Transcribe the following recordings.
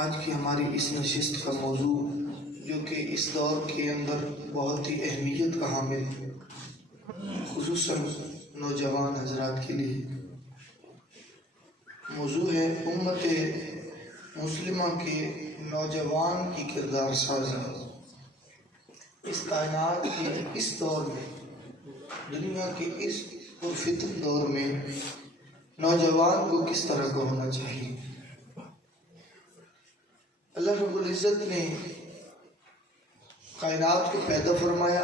آج کی ہماری اس نشست کا موضوع جو کہ اس دور کے اندر بہت ہی اہمیت کا حامل ہے، خصوصاً نوجوان حضرات کے لیے موضوع ہے امت مسلمہ کے نوجوان کی کردار سازی۔ اس کائنات کے اس دور میں، دنیا کے اس پرفتن دور میں نوجوان کو کس طرح کا ہونا چاہیے۔ اللہ رب العزت نے کائنات کو پیدا فرمایا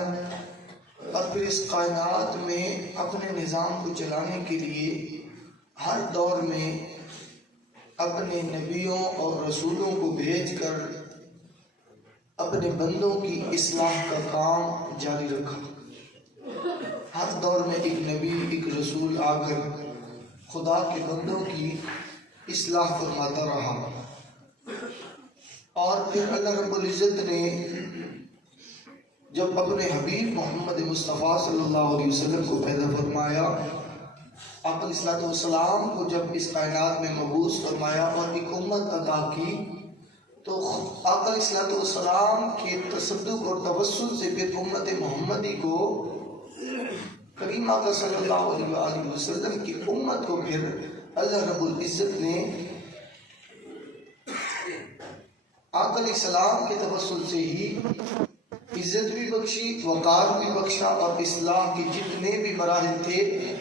اور پھر اس کائنات میں اپنے نظام کو چلانے کے لیے ہر دور میں اپنے نبیوں اور رسولوں کو بھیج کر اپنے بندوں کی اصلاح کا کام جاری رکھا۔ ہر دور میں ایک نبی، ایک رسول آ کر خدا کے بندوں کی اصلاح فرماتا رہا، اور پھر اللہ رب العزت نے جب اپنے حبیب محمد مصطفیٰ صلی اللہ علیہ وسلم کو پیدا فرمایا، آپ علیہ السلام کو جب اس کائنات میں مبعوث فرمایا اور ایک امت عطا کی، تو آپ علیہ السلام کے تصدق اور توسل سے پھر امت محمدی کو، کریم آقا صلی اللہ علیہ وآلہ وسلم کی امت کو پھر اللہ رب العزت نے آقا علیہ السلام کے توسل سے ہی عزت بھی بخشی، وقار بھی بخشا، اور اصلاح کے جتنے بھی مراحل تھے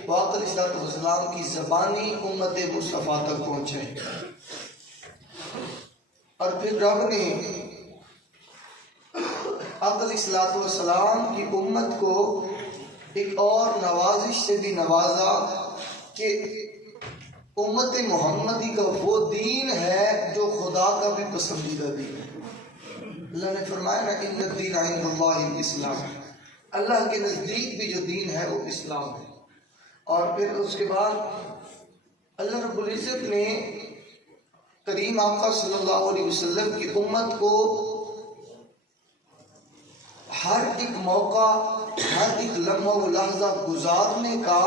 وہ آقا علیہ السلام کی زبانی امت مصطفیٰ تک پہنچے۔ اور پھر رب نے آقا علیہ السلام کی امت کو ایک اور نوازش سے بھی نوازا کہ امت محمدی کا وہ دین ہے جو خدا کا بھی پسندیدہ دین ہے۔ اللہ نے فرمایا نا ان الدین عند اللہ الاسلام، اللہ کے نزدیک بھی جو دین ہے وہ اسلام ہے۔ اور پھر اس کے بعد اللہ رب العزت نے کریم آقا صلی اللہ علیہ وسلم کی امت کو ہر ایک موقع، ہر ایک لمحہ و لحظہ گزارنے کا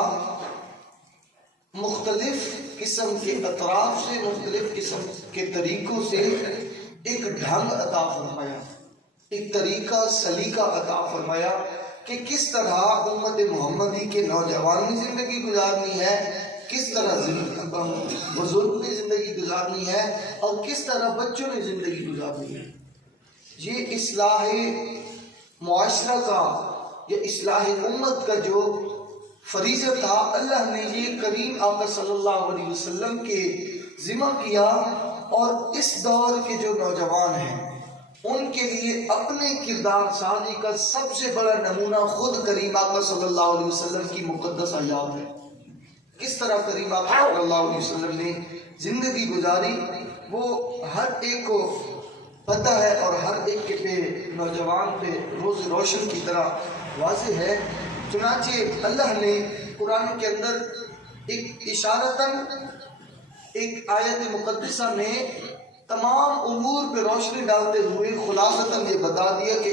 مختلف قسم کے اطراف سے، مختلف قسم کے طریقوں سے ایک ڈھنگ عطا فرمایا، ایک طریقہ سلیقہ عطا فرمایا کہ کس طرح امت محمدی کے نوجوان نے زندگی گزارنی ہے، کس طرح بزرگ نے زندگی گزارنی ہے، اور کس طرح بچوں نے زندگی گزارنی ہے۔ یہ اصلاح معاشرہ کا یا اصلاح امت کا جو فریضہ تھا، اللہ نے یہ کریم آقا صلی اللہ علیہ وسلم کے ذمہ کیا، اور اس دور کے جو نوجوان ہیں ان کے لیے اپنے کردار سازی کا سب سے بڑا نمونہ خود کریم آقا صلی اللہ علیہ وسلم کی مقدس حیات ہے۔ کس طرح کریم آقا صلی اللہ علیہ وسلم نے زندگی گزاری وہ ہر ایک کو پتہ ہے، اور ہر ایک کے پہ نوجوان پہ روز روشن کی طرح واضح ہے۔ چنانچہ اللہ نے قرآن کے اندر ایک اشارتاً ایک آیت مقدسہ میں تمام امور پہ روشنی ڈالتے ہوئے خلاصتاً یہ بتا دیا کہ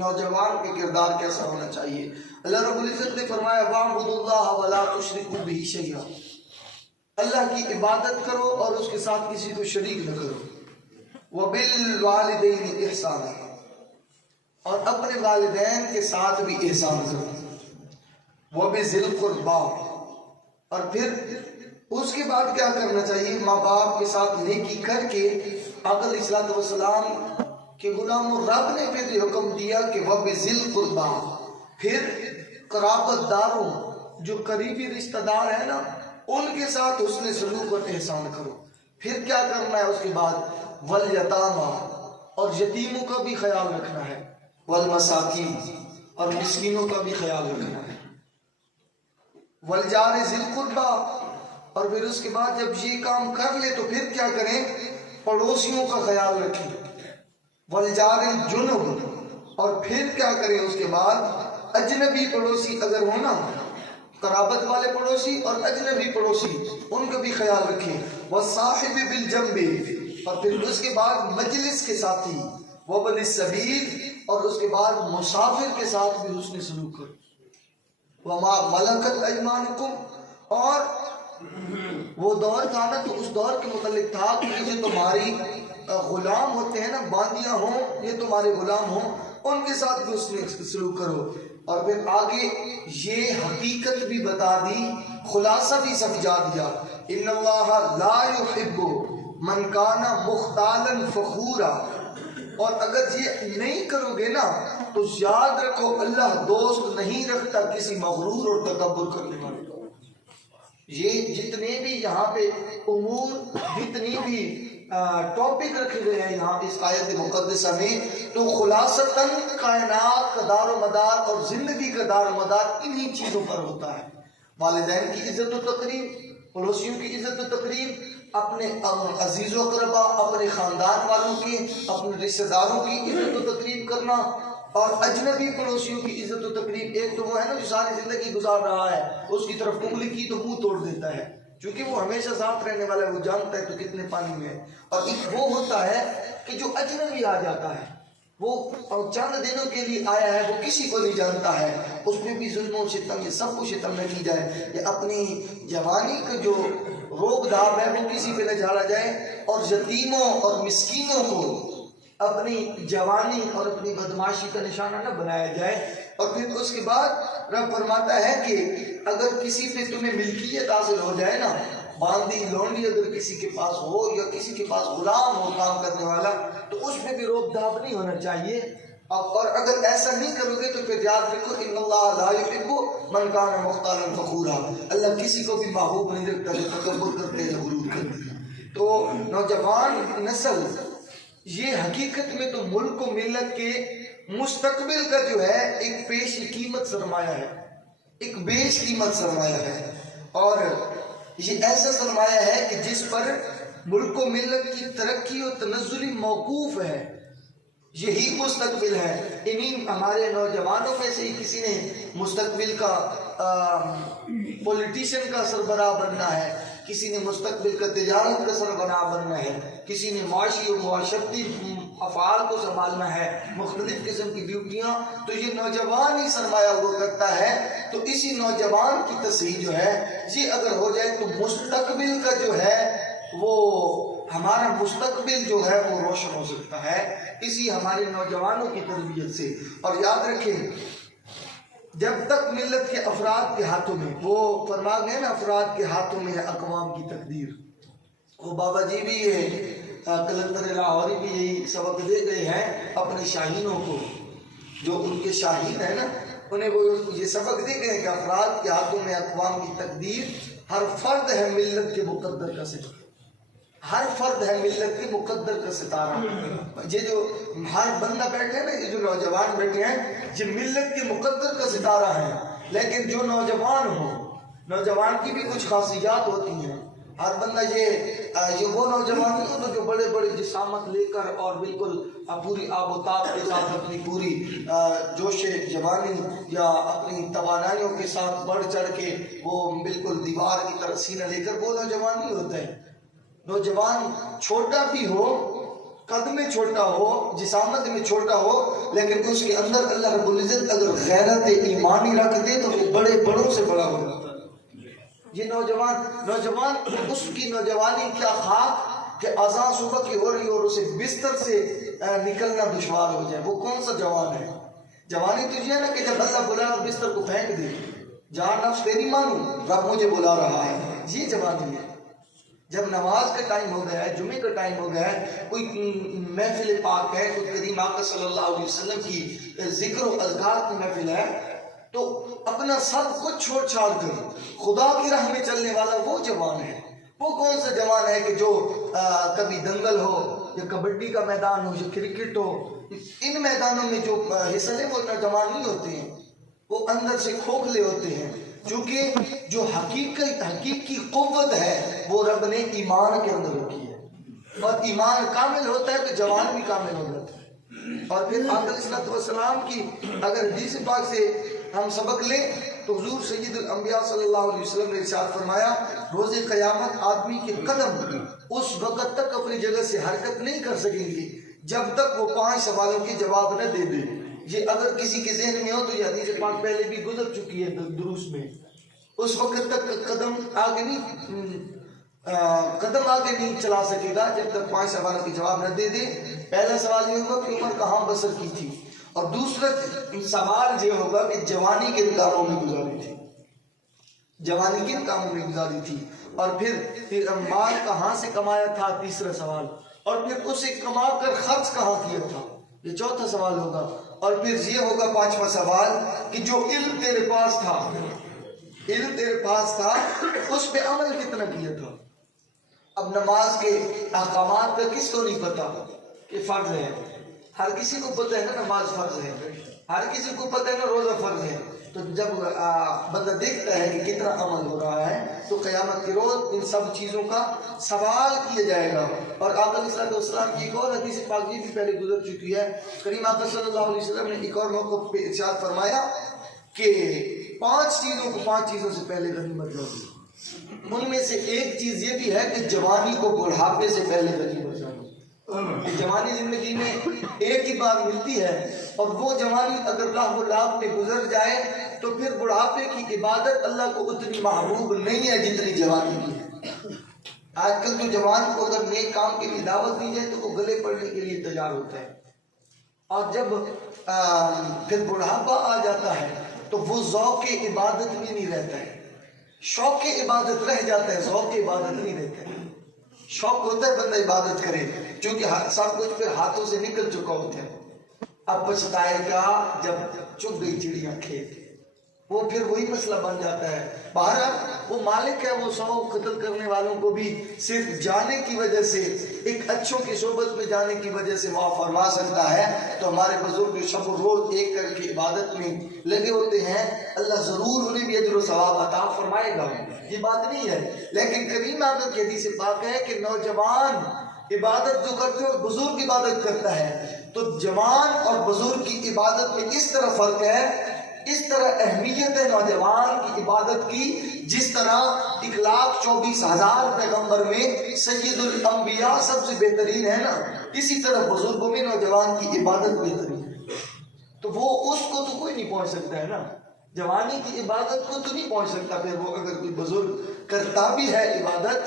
نوجوان کا کردار کیسا ہونا چاہیے۔ اللہ رب العزت نے فرمایا وَاعْبُدُوا اللَّهَ وَلَا تُشْرِكُوا بِهِ شَيْئًا، اللہ کی عبادت کرو اور اس کے ساتھ کسی کو شریک نہ کرو۔ وَبِالْوَالِدَيْنِ إِحْسَانًا، اور اپنے والدین کے ساتھ بھی احسان کرو۔ وَبِذِي الْقُرْبَىٰ، اور پھر اس کے بعد کیا کرنا چاہیے، ماں باپ کے ساتھ نیکی کر کے آقا علیہ السلام کے غلام رب نے پھر یہ حکم دیا کہ وَبِذِي الْقُرْبَىٰ، پھر قرابت داروں جو قریبی رشتہ دار ہیں نا ان کے ساتھ حسن سلوک اور احسان کرو۔ پھر کیا کرنا ہے اس کے بعد، وَالْيَتَامَىٰ، اور یتیموں کا بھی خیال رکھنا ہے، وَالْمَسَاکِینِ، اور مسکینوں کا بھی خیال رکھنا ہے، وَالْجَارِ ذِي الْقُرْبَىٰ، اور پھر اس کے بعد جب یہ کام کر لے تو پھر کیا کریں، پڑوسیوں کا خیال رکھیں، وَالْجَارِ الْجُنُبِ، اور پھر کیا کریں اس کے بعد اجنبی پڑوسی اگر ہونا، قرابت والے پڑوسی اور اجنبی پڑوسی ان کا بھی خیال رکھیں، وَالصَّاحِبِ بِالْجَنبِ، اور پھر اس کے بعد مجلس کے ساتھی، وَابْنِ السَّبِيلِ، اور اس کے بعد مسافر کے ساتھ بھی حسن سلوک کرو، وَمَا مَلَكَتْ أَيْمَانُكُمْ، اور وہ دور تھا نا تو اس دور کے متعلق تھا کہ یہ جو تمہاری غلام ہوتے ہیں نا، باندیاں ہوں، یہ تمہارے غلام ہوں، ان کے ساتھ بھی اس نے سلوک کرو۔ اور پھر آگے یہ حقیقت بھی بتا دی، خلاصہ بھی سمجھا دیا، ان اللہ لا يحب من کان مختالا فخورا۔ اور اگر یہ نہیں کرو گے نا تو یاد رکھو اللہ دوست نہیں رکھتا کسی مغرور اور تکبر کرنے والے کو۔ یہ جتنے بھی یہاں پہ امور، جتنی بھی ٹاپک رکھے گئے ہیں یہاں اس آیت مقدسہ میں، تو خلاصتاً کائنات کا دار و مدار اور زندگی کا دار و مدار انہی چیزوں پر ہوتا ہے۔ والدین کی عزت و تقریب، پڑوسیوں کی عزت و تقریب، اپنے عزیز و اقربا، اپنے خاندان والوں کی، اپنے رشتہ داروں کی عزت و تقریب کرنا، اور اجنبی پڑوسیوں کی عزت و تقریب۔ ایک تو وہ ہے نا جو ساری زندگی گزار رہا ہے، اس کی طرف انگلی کی تو منہ توڑ دیتا ہے، کیونکہ وہ ہمیشہ ساتھ رہنے والا ہے، وہ جانتا ہے تو کتنے پانی میں ہے۔ اور ایک وہ ہوتا ہے کہ جو اجنبی آ جاتا ہے، وہ چند دنوں کے لیے آیا ہے، وہ کسی کو نہیں جانتا ہے، اس میں بھی ظلم و ستم، یہ سب کچھ ستم نہ کی جائے، یہ اپنی جوانی کا جو روب دھاپ ہے وہ کسی پہ نہ جھاڑا جائے، اور یتیموں اور مسکینوں کو اپنی جوانی اور اپنی بدماشی کا نشانہ نہ بنایا جائے۔ اور پھر اس کے بعد رب فرماتا ہے کہ اگر کسی پہ تمہیں ملکیت حاصل ہو جائے نا، باندی لونڈی اگر کسی کے پاس ہو یا کسی کے پاس غلام ہو کام کرنے والا، تو اس میں بھی روب دھاپ نہیں ہونا چاہیے۔ اور اگر ایسا نہیں کرو گے تو پھر یاد رکھو ان اللہ لا يحب من کان مختالا فخورا، اللہ کسی کو بھی محبوب نہیں رکھتا جو تکبر کرتے ہیں، غرور کرتے ہیں۔ تو نوجوان نسل یہ حقیقت میں تو ملک و ملت کے مستقبل کا جو ہے ایک پیش قیمت سرمایہ ہے، ایک بیش قیمت سرمایہ ہے، اور یہ ایسا سرمایہ ہے کہ جس پر ملک و ملت کی ترقی و تنزلی موقوف ہے، یہی مستقبل ہے۔ انہی ہمارے نوجوانوں میں سے ہی کسی نے مستقبل کا پولیٹیشین کا سربراہ بننا ہے، کسی نے مستقبل کا تجارت کا سربراہ بننا ہے، کسی نے معاشی و معاشرتی افعال کو سنبھالنا ہے، مختلف قسم کی ڈیوٹیاں، تو یہ نوجوان ہی سرمایہ ہوا کرتا ہے۔ تو اسی نوجوان کی تصحیح جو ہے یہ اگر ہو جائے تو مستقبل کا جو ہے وہ ہمارا مستقبل جو ہے وہ روشن ہو سکتا ہے اسی ہمارے نوجوانوں کی تربیت سے۔ اور یاد رکھیں جب تک ملت کے افراد کے ہاتھوں میں، وہ فرما گئے نا افراد کے ہاتھوں میں ہے اقوام کی تقدیر، وہ بابا جی بھی یہ قلندر لاہوری بھی یہی سبق دے گئے ہیں اپنے شاہینوں کو، جو ان کے شاہین ہیں نا انہیں وہ یہ سبق دے گئے کہ افراد کے ہاتھوں میں اقوام کی تقدیر، ہر فرد ہے ملت کے مقدر کا ستارہ، ہر فرد ہے ملت کے مقدر کا ستارہ۔ یہ جو ہر بندہ بیٹھے ہیں نا، یہ جو نوجوان بیٹھے ہیں یہ ملت کے مقدر کا ستارہ ہے، لیکن جو نوجوان ہو، نوجوان کی بھی کچھ خاصیات ہوتی ہیں۔ ہر بندہ یہ وہ نوجوان نہیں ہوتا جو بڑے بڑے جسامت لے کر اور بالکل پوری آب و تاب کے ساتھ اپنی پوری جوش جوانی یا اپنی توانائیوں کے ساتھ بڑھ چڑھ کے وہ بالکل دیوار کی طرح سینہ لے کر، وہ نوجوان نہیں ہوتا ہے۔ نوجوان چھوٹا بھی ہو، قد میں چھوٹا ہو، جسامت میں چھوٹا ہو، لیکن اس کے اندر اللہ رب العزت اگر غیرت ایمانی رکھ دے تو وہ بڑے بڑوں سے بڑا ہو جاتا ہے۔ یہ نوجوان اس کی نوجوانی کیا خاک کہ اذان صبح کی ہو رہی اور اسے بستر سے نکلنا دشوار ہو جائے، وہ کون سا جوان ہے؟ جوانی تو یہ ہے نا کہ جب اللہ بلائے اور بستر کو پھینک دے، جہاں نفس تیری مانوں رب مجھے بلا رہا ہے، یہ جوانی ہے۔ جب نماز کا ٹائم ہو گیا ہے، جمعے کا ٹائم ہو گیا ہے، کوئی محفل پاک ہے، کوئی کریم آقا صلی اللہ علیہ وسلم کی ذکر و اذکار کی محفل ہے، تو اپنا سب کچھ چھوڑ چھاڑ کر خدا کی راہ میں چلنے والا وہ جوان ہے۔ وہ کون سا جوان ہے کہ جو کبھی دنگل ہو یا کبڈی کا میدان ہو یا کرکٹ ہو، ان میدانوں میں جو حصہ لے وہ نوجوان نہیں ہوتے ہیں، وہ اندر سے کھوکھلے ہوتے ہیں، کیونکہ جو حقیقی قوت ہے وہ رب نے ایمان کے اندر رکھی ہے، اور ایمان کامل ہوتا ہے تو جوان بھی کامل ہو جاتا ہے۔ اور پھر آقا علیہ الصلوۃ والسلام کی اگر حدیث پاک سے ہم سبق لیں تو حضور سید الانبیاء صلی اللہ علیہ وسلم نے ارشاد فرمایا روز قیامت آدمی کے قدم اس وقت تک اپنی جگہ سے حرکت نہیں کر سکیں گے جب تک وہ 5 سوالوں کے جواب نہ دے دے۔ یہ اگر کسی کے ذہن میں ہو تو یہ حدیث پاک پہلے بھی گزر چکی ہے دروس میں، اس وقت تک قدم آگے نہیں قدم آگے نہیں چلا سکے گا جب تک 5 سوالوں کے جواب نہ دے دے. پہلا سوال یہ ہوگا کہ عمر کہاں بسر کی تھی، اور دوسرا سوال یہ ہوگا کہ جوانی کن کاموں میں گزاری تھی، جوانی کن کاموں میں گزاری تھی، اور پھر مال کہاں سے کمایا تھا، تیسرا سوال، اور پھر اسے کما کر خرچ کہاں کیا تھا، یہ چوتھا سوال ہوگا. اور پھر یہ ہوگا 5واں سوال کہ جو علم تیرے پاس تھا، علم تیرے پاس تھا اس پہ عمل کتنا کیا تھا. اب نماز کے احکامات کا کس کو نہیں پتا کہ فرض ہے؟ ہر کسی کو پتہ ہے نا نماز فرض ہے، ہر کسی کو پتہ ہے نا روزہ فرض ہے. تو جب بندہ دیکھتا ہے کہ کتنا عمل ہو رہا ہے تو قیامت کے روز ان سب چیزوں کا سوال کیا جائے گا. اور آقا علیہ السلام کی ایک اور حدیث پاک بھی پہلے گزر چکی ہے. کریم آقا صلی اللہ علیہ وسلم نے ایک اور موقع پہ ارشاد فرمایا کہ 5 چیزوں سے پہلے غنیمت لو. ان میں سے ایک چیز یہ بھی ہے کہ جوانی کو بڑھاپے سے پہلے غنیمت لو. جوانی زندگی میں ایک ہی بار ملتی ہے، اور وہ جوانی اگر لاکھ و لاکھ میں گزر جائے تو پھر بڑھاپے کی عبادت اللہ کو اتنی محبوب نہیں ہے جتنی جوانی کی ہے. آج کل تو جوان کو اگر نیک کام کے لیے دعوت دی جائے تو وہ گلے پڑنے کے لیے تیار ہوتا ہے، اور جب پھر بڑھاپا آ جاتا ہے تو وہ ذوق عبادت بھی نہیں رہتا ہے، شوق عبادت رہ جاتا ہے، ذوق عبادت نہیں رہتا ہے. شوق ہوتا ہے بندہ عبادت کرے کیونکہ سب کچھ پھر ہاتھوں سے نکل چکا ہوتا ہے. اب پچھتائے گا جب چگ گئی چڑیاں کھیت، وہ پھر وہی مسئلہ بن جاتا ہے. بہرحال وہ مالک ہے، وہ 100 قتل کرنے والوں کو بھی صرف جانے کی وجہ سے، ایک اچھوں کی صحبت میں جانے کی وجہ سے معاف فرما سکتا ہے. تو ہمارے بزرگ شب و روز ایک کر کے عبادت میں لگے ہوتے ہیں، اللہ ضرور انہیں بھی اجر و ثواب عطا فرمائے گا، یہ بات نہیں ہے. لیکن کریم آقا کی حدیث پاک ہے کہ نوجوان عبادت جو کرتے ہو، بزرگ عبادت کرتا ہے، تو جوان اور بزرگ کی عبادت میں اس طرح فرق ہے، اس طرح اہمیت ہے نوجوان کی عبادت کی، جس طرح 1,24,000 پیغمبر میں سید الانبیاء سب سے بہترین ہے نا، اسی طرح بزرگوں میں نوجوان کی عبادت بہترین ہے. تو وہ اس کو تو کوئی نہیں پہنچ سکتا ہے نا، جوانی کی عبادت کو تو نہیں پہنچ سکتا. پھر وہ اگر کوئی بزرگ کرتا بھی ہے عبادت،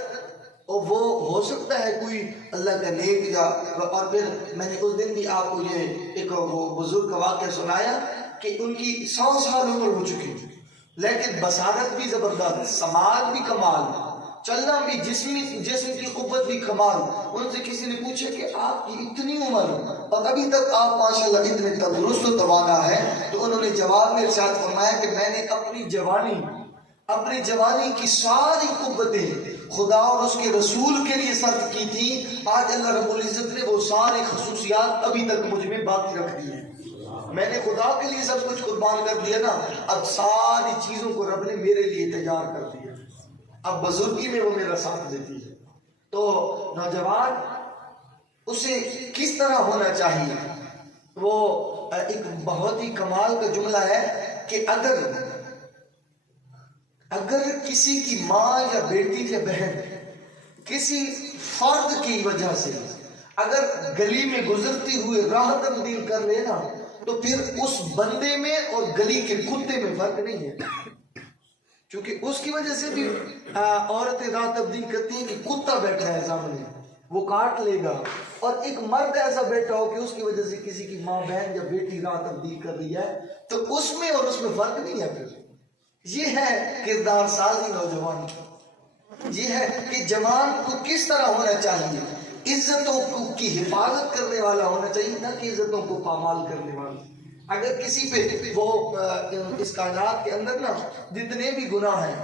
اور وہ ہو سکتا ہے کوئی اللہ کا نیک جا. اور پھر میں نے اس دن بھی آپ کو یہ ایک وہ بزرگ کا واقعہ سنایا کہ ان کی 100 سال عمر ہو چکی، لیکن بصارت بھی زبردست، سماعت بھی کمال، چلنا بھی، جسم کی قوت بھی کمال. ان سے کسی نے پوچھا کہ آپ کی اتنی عمر اور ابھی تک آپ ماشاءاللہ اتنے تندرست و توانا ہے، تو انہوں نے جواب میں ارشاد فرمایا کہ میں نے اپنی جوانی کی ساری قوتیں خدا اور اس کے رسول کے لیے صرف کی تھی. آج اللہ رب العزت نے وہ ساری خصوصیات ابھی تک مجھ میں باقی رکھ دی ہیں. میں نے خدا کے لیے سب کچھ قربان کر دیا نا، اب ساری چیزوں کو رب نے میرے لیے تیار کر دیا، اب بزرگی میں وہ میرا ساتھ دیتی ہے. تو نوجوان اسے کس طرح ہونا چاہیے؟ وہ ایک بہت ہی کمال کا جملہ ہے کہ اگر کسی کی ماں یا بیٹی یا بہن کسی فرد کی وجہ سے اگر گلی میں گزرتی ہوئے راہ تبدیل کر لینا، تو پھر اس بندے میں اور گلی کے کتے میں فرق نہیں ہے. چونکہ اس کی وجہ سے بھی عورتیں راہ تبدیل کرتی ہیں کہ کتا بیٹھا ہے سامنے، وہ کاٹ لے گا. اور ایک مرد ایسا بیٹھا ہو کہ اس کی وجہ سے کسی کی ماں بہن یا بیٹی راہ تبدیل کر رہی ہے، تو اس میں اور اس میں فرق نہیں ہے. پھر یہ ہے کردار سازی نوجوان کی، یہ ہے کہ جوان کو کس طرح ہونا چاہیے، عزتوں کی حفاظت کرنے والا ہونا چاہیے، نہ کہ عزتوں کو پامال کرنے والا. اگر کسی پہ وہ اس کائنات کے اندر نا جتنے بھی گناہ ہیں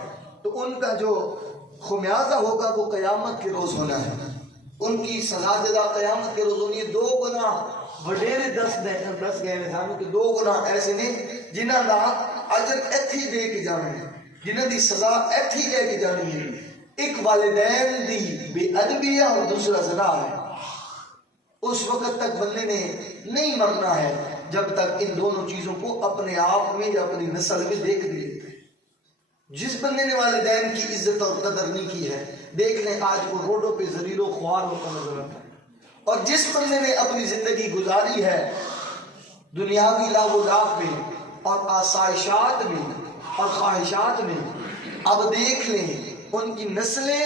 تو ان کا جو خمیازہ ہوگا وہ قیامت کے روز ہونا ہے. ان کی سزا جزا قیامت کے روز ہونی ہے. 2 گناہ وڈیرے 10 گئے سانو کہ 2 گناہ ایسے نے جنہاں دا اجر ایتھی دے کے جانا ہے، جنہاں دی سزا ایتھی دے کے جانی ہے. ایک والدین دی بے ادبی ہے اور دوسرا زنا ہے. اس وقت تک بندے نے نہیں مرنا ہے جب تک ان دونوں چیزوں کو اپنے آپ میں یا اپنی نسل میں دیکھ لیتے. جس بندے نے والدین کی عزت اور قدر نہیں کی ہے، دیکھ لیں آج وہ روڈوں پہ ذلیل و خوار ہوتا نظر آتا ہے. اور جس بندے نے اپنی زندگی گزاری ہے دنیاوی لاو و لاف میں اور آسائشات میں اور خواہشات میں، اب دیکھ لیں ان کی نسلیں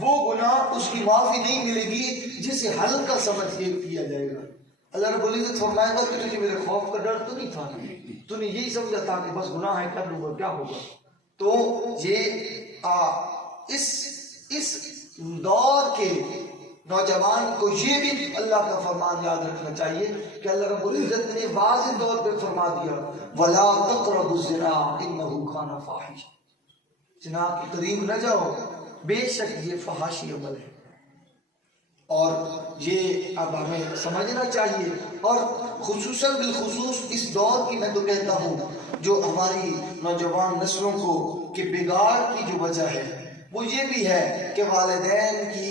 وہ گناہ اس کی معافی نہیں ملے گی جسے ہلکا سمجھ کے کیا جائے گا۔ اللہ رب العزت فرمائے گا کہ تجھے میرے خوف کا ڈر تو نہیں تھا، تو نے یہی سمجھا تھا کہ بس گناہ ہے کر لوں گا کیا ہوگا۔ تو یہ اس دور کے نوجوان کو یہ بھی اللہ کا فرمان یاد رکھنا چاہیے کہ اللہ رب العزت نے واضح طور پہ فرما دیا وَلَا تَقْرَبُوا الزِّنَا إِنَّهُ كَانَ فَاحِشًا، زنا کے قریب نہ جاؤ، بے شک یہ فحاشی عمل ہے۔ اور یہ اب ہمیں سمجھنا چاہیے، اور خصوصاً بالخصوص اس دور کی میں تو کہتا ہوں جو ہماری نوجوان نسلوں کو کہ بگاڑ کی جو وجہ ہے وہ یہ بھی ہے کہ والدین کی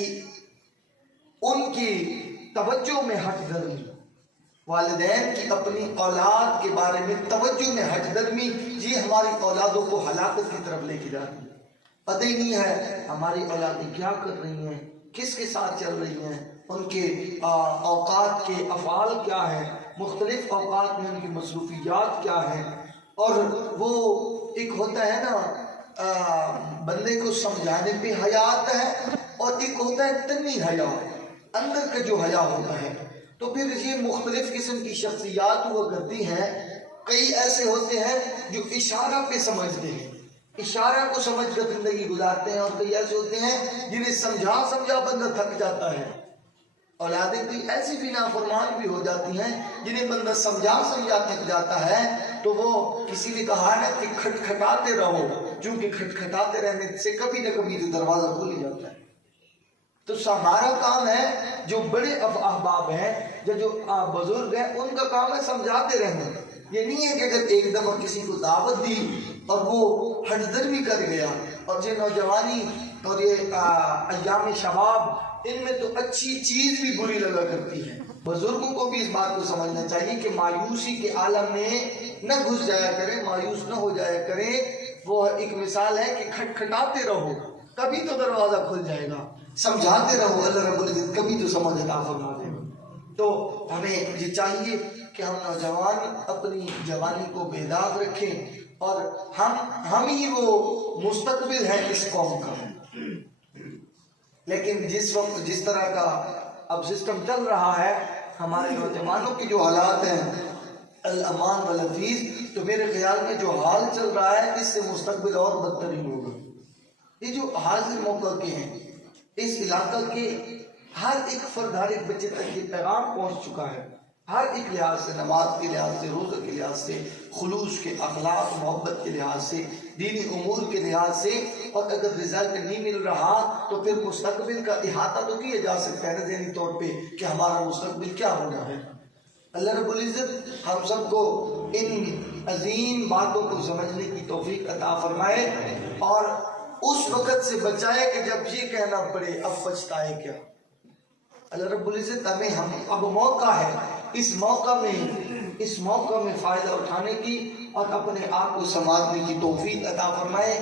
ان کی توجہ میں ہٹ درمی، والدین کی اپنی اولاد کے بارے میں توجہ میں ہٹ درمی، یہ ہماری اولادوں کو ہلاکت کی طرف لے کے جاتی ہے۔ پتہ ہی نہیں ہے ہماری اولادیں کیا کر رہی ہیں، کس کے ساتھ چل رہی ہیں، ان کے اوقات کے افعال کیا ہیں، مختلف اوقات میں ان کی مصروفیات کیا ہیں۔ اور وہ ایک ہوتا ہے نا بندے کو سمجھانے پہ حیات ہے، اور ایک ہوتا ہے تنی حیا، اندر کا جو حیا ہوتا ہے۔ تو پھر یہ مختلف قسم کی شخصیات ہوا کرتی ہیں، کئی ایسے ہوتے ہیں جو اشارہ پہ سمجھتے ہیں، اشارہ کو سمجھ کر زندگی گزارتے ہیں، اور کئی ایسے ہوتے ہیں جنہیں سمجھا بندہ تھک جاتا ہے۔ اولادیں کوئی ایسی بھی نافرمان بھی ہو جاتی ہیں جنہیں بندہ سمجھا تھک جاتا ہے، تو وہ کسی نے کہا ہے کہ کھٹکھٹاتے رہو، چونکہ کھٹکھٹاتے رہنے سے کبھی نہ کبھی تو دروازہ کھل ہی جاتا ہے۔ تو ہمارا کام ہے جو بڑے احباب ہیں یا جو بزرگ ہیں ان کا کام ہے سمجھاتے رہنا۔ یہ نہیں ہے کہ اگر ایک دفعہ کسی کو دعوت دی اور وہ ہٹ درمی کر گیا، اور یہ نوجوانی اور یہ ایام شباب ان میں تو اچھی چیز بھی بری لگا کرتی ہے۔ بزرگوں کو بھی اس بات کو سمجھنا چاہیے کہ مایوسی کے عالم میں نہ گھس جایا کریں، مایوس نہ ہو جایا کریں۔ وہ ایک مثال ہے کہ کھٹکھٹاتے رہو، کبھی تو دروازہ کھل جائے گا، سمجھاتے رہو، اللہ رب العزت کبھی تو سمجھ عطا فرما دے گا۔ تو ہمیں یہ چاہیے کہ ہم نوجوان اپنی جوانی کو بے داغ رکھیں، اور ہم ہی وہ مستقبل ہے اس قوم کا۔ لیکن جس طرح کا اب سسٹم چل رہا ہے، ہمارے نوجوانوں کے جو حالات ہیں الامان والحفیظ، تو میرے خیال میں جو حال چل رہا ہے اس سے مستقبل اور بدترین ہوگا۔ یہ جو حاضر موقع کے ہیں، اس علاقہ کے ہر ایک فرد، ہر ایک بچے تک یہ پیغام پہنچ چکا ہے، ہر ایک لحاظ سے، نماز کے لحاظ سے، روزہ کے لحاظ سے، خلوص کے، اخلاق محبت کے لحاظ سے، دینی امور کے لحاظ سے۔ اور اگر رزلٹ نہیں مل رہا تو پھر مستقبل کا احاطہ تو کیا جا سکتا ہے نا ذہنی طور پہ کہ ہمارا مستقبل کیا ہونا ہے۔ اللہ رب العزت ہم سب کو ان عظیم باتوں کو سمجھنے کی توفیق عطا فرمائے، اور اس وقت سے بچائے کہ جب یہ کہنا پڑے اب پچھتائے کیا۔ اللہ رب العزت ہمیں اب موقع ہے، اس موقع میں فائدہ اٹھانے کی اور اپنے آپ کو سنوارنے کی توفیق عطا فرمائے۔